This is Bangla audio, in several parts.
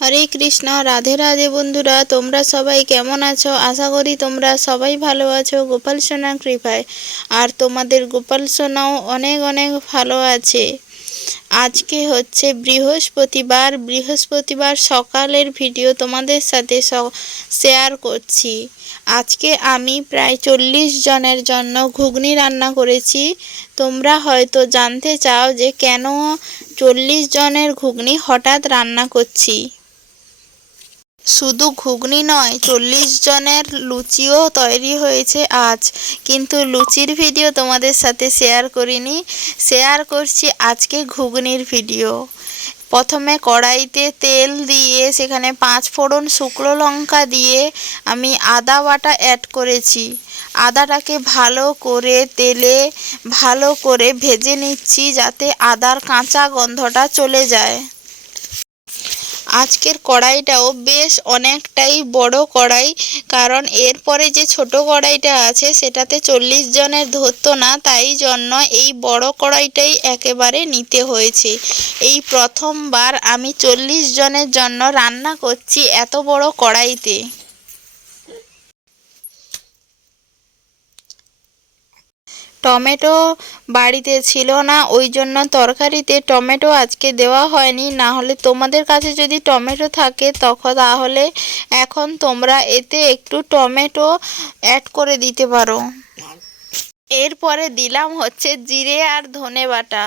হরে কৃষ্ণ, রাধে রাধে বন্ধুরা, তোমরা সবাই কেমন আছো? আশা করি তোমরা সবাই ভালো আছো, গোপাল সোনার কৃপায়। আর তোমাদের গোপাল সোনাও অনেক অনেক ভালো আছে। আজকে হচ্ছে বৃহস্পতিবার। বৃহস্পতিবার সকালের ভিডিও তোমাদের সাথে শেয়ার করছি। আজকে আমি প্রায় চল্লিশ জনের জন্য ঘুগনি রান্না করেছি। তোমরা হয়তো জানতে চাও যে কেন চল্লিশ জনের ঘুগনি হঠাৎ রান্না করছি। শুধু ঘুগনি নয়, চল্লিশ জনের লুচিও তৈরি হয়েছে আজ। কিন্তু লুচির ভিডিও তোমাদের সাথে শেয়ার করিনি। শেয়ার করছি আজকে ঘুগনির ভিডিও। প্রথমে কড়াইতে তেল দিয়ে, সেখানে পাঁচ ফোড়ন শুকনো লঙ্কা দিয়ে আমি আদা বাটা অ্যাড করেছি। আদাটাকে ভালো করে তেলে, ভালো করে ভেজে নিচ্ছি যাতে আদার কাঁচা গন্ধটা চলে যায়। আজকের কড়াইটাও বেশ অনেকটাই বড় কড়াই, কারণ এরপরে যে ছোট কড়াইটা আছে সেটাতে চল্লিশ জনের ধরতো না, তাই জন্য এই বড় কড়াইটাই একেবারে নিতে হয়েছে। এই প্রথমবার আমি চল্লিশ জনের জন্য রান্না করছি এত বড় কড়াইতে। টমেটো বাড়িতে ছিল না ওই জন্য তরকারিতে টমেটো আজকে দেওয়া হয়নি। না হলে তোমাদের কাছে যদি টমেটো থাকে তখন তাহলে এখন তোমরা এতে একটু টমেটো অ্যাড করে দিতে পারো। এরপরে দিলাম হচ্ছে জিরে আর ধনে বাটা।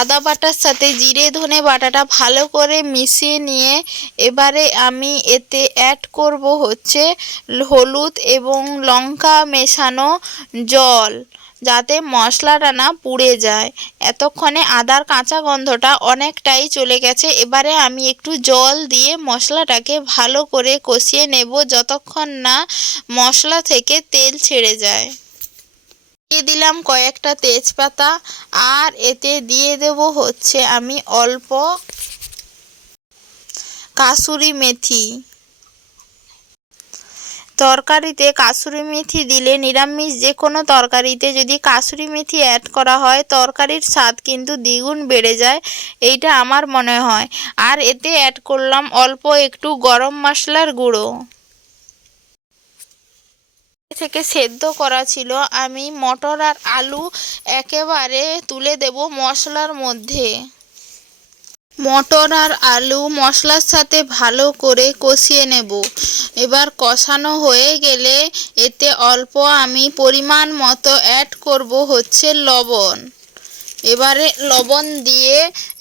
আদা বাটার সাথে জিরে, ধনে বাটাটা ভালো করে মিশিয়ে নিয়ে এবারে আমি এতে অ্যাড করব হচ্ছে হলুদ এবং লঙ্কা মেশানো জল যাতে মশলাটা না পুড়ে যায়। এতক্ষণে আদার কাঁচা গন্ধটা অনেকটাই চলে গেছে। এবারে আমি একটু জল দিয়ে মশলাটাকে ভালো করে কষিয়ে নেব যতক্ষণ না মশলা থেকে তেল ছেড়ে যায়। দিয়ে দিলাম কয়েকটা তেজপাতা আর এতে দিয়ে দেব হচ্ছে আমি অল্প কাসুরি মেথি। তরকারিতে কাসুরি মেথি দিলে নিরামিষ যে কোনো তরকারিতে যদি কাসুরি মেথি অ্যাড করা হয়, তরকারির স্বাদ কিন্তু দ্বিগুণ বেড়ে যায়, এইটা আমার মনে হয়। আর এতে অ্যাড করলাম অল্প একটু গরম মশলার গুঁড়ো। থেকে সেদ্ধ করা ছিল, আমি মটর আর আলু একেবারে তুলে দেব মশলার মধ্যে। মটর আর আলু মশলার সাথে ভালো করে কষিয়ে নেব। এবার কষানো হয়ে গেলে এতে অল্প আমি পরিমাণ মতো অ্যাড করব হচ্ছে লবণ। এবারে লবণ দিয়ে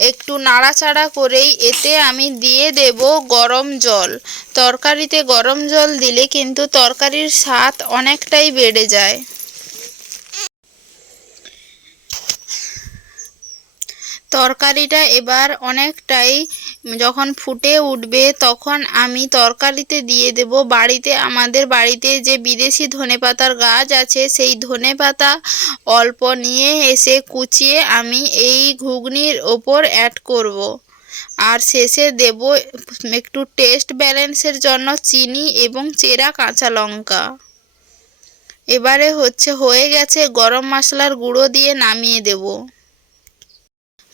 একটু নাড়াচাড়া করেই এতে আমি দিয়ে দেব গরম জল। তরকারিতে গরম জল দিলে কিন্তু তরকারির স্বাদ অনেকটাই বেড়ে যায়। তরকারিটা এবার অনেকটাই যখন ফুটে উঠবে তখন আমি তরকারিতে দিয়ে দেব। বাড়িতে, আমাদের বাড়িতে যে বিদেশি ধনেপাতার গাছ আছে, সেই ধনেপাতা অল্প নিয়ে এসে কুচিয়ে আমি এই ঘুগনির ওপর অ্যাড করব। আর শেষে দেব একটু টেস্ট ব্যালেন্সের জন্য চিনি এবং চেরা কাঁচা লঙ্কা। এবারে হচ্ছে, হয়ে গেছে, গরম মশলার গুঁড়ো দিয়ে নামিয়ে দেবো।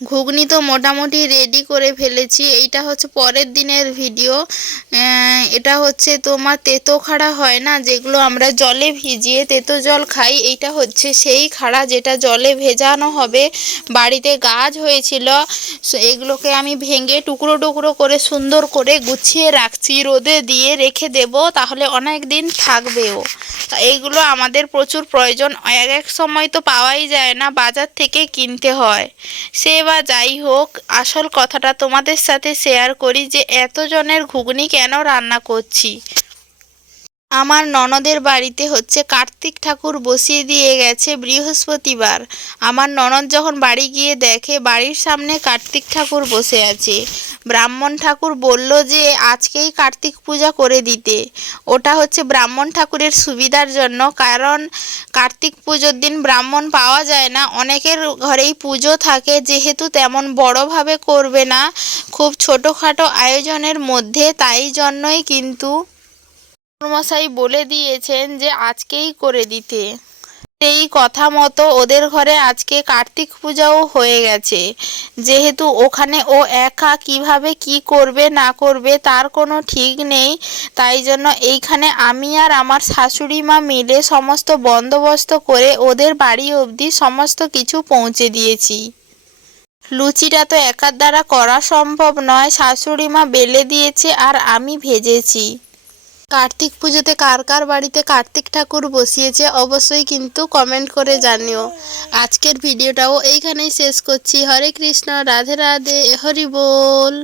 ঘুগনি তো মোটামুটি রেডি করে ফেলেছি। এইটা হচ্ছে পরের দিনের ভিডিও এটা হচ্ছে তোমার তেতো খাড়া হয় না, যেগুলো আমরা জলে ভিজিয়ে তেতো জল খাই? এইটা হচ্ছে সেই খাড়া যেটা জলে ভেজানো হবে। বাড়িতে গাছ হয়েছিল এগুলোকে আমি ভেঙে টুকরো টুকরো করে সুন্দর করে গুছিয়ে রাখছি। রোদে দিয়ে রেখে দেব, তাহলে অনেক দিন থাকবেও। এইগুলো আমাদের প্রচুর প্রয়োজন। এক এক সময় তো পাওয়াই যায় না, বাজার থেকে কিনতে হয়। সে বা যাই হোক, আসল কথাটা তোমাদের সাথে শেয়ার করি যে এতজনের ঘুগনি কেন রান্না করছি? আমার ননদের বাড়িতে হচ্ছে কার্তিক ঠাকুর বসিয়ে দিয়ে গেছে বৃহস্পতিবার। আমার ননদ যখন বাড়ি গিয়ে দেখে, বাড়ির সামনে কার্তিক ঠাকুর বসে আছে। ব্রাহ্মণ ঠাকুর বলল যে, আজকেই কার্তিক পূজা করে দিতে। ওটা হচ্ছে ব্রাহ্মণ ঠাকুরের সুবিধার জন্য, কারণ কার্তিক পুজোর দিন ব্রাহ্মণ পাওয়া যায় না। অনেকের ঘরেই পুজো থাকে, যেহেতু তেমন বড়ভাবে করবে না। খুব ছোটোখাটো আয়োজনের মধ্যে, তাই জন্যই কিন্তু মশাই বলে দিয়েছেন যে আজকেই করে দিতে। সেই কথা মতো ওদের ঘরে আজকে কার্তিক পূজাও হয়ে গেছে। যেহেতু ওখানে ও একা কীভাবে কি করবে, না করবে তার কোনো ঠিক নেই। তাই জন্য এইখানে আমি আর আমার শাশুড়ি মা মিলে সমস্ত বন্দোবস্ত করে ওদের বাড়ি অবধি সমস্ত কিছু পৌঁছে দিয়েছি। লুচিটা তো একার দ্বারা করা সম্ভব নয়, শাশুড়ি মা বেলে দিয়েছে আর আমি ভেজেছি। কার্তিক পুজোতে কার কার বাড়িতে কার্তিক ঠাকুর বসিয়েছে অবশ্যই কিন্তু কমেন্ট করে জানিও। আজকের ভিডিওটাও এইখানেই শেষ করছি। হরে কৃষ্ণ, রাধে রাধে হরি বল।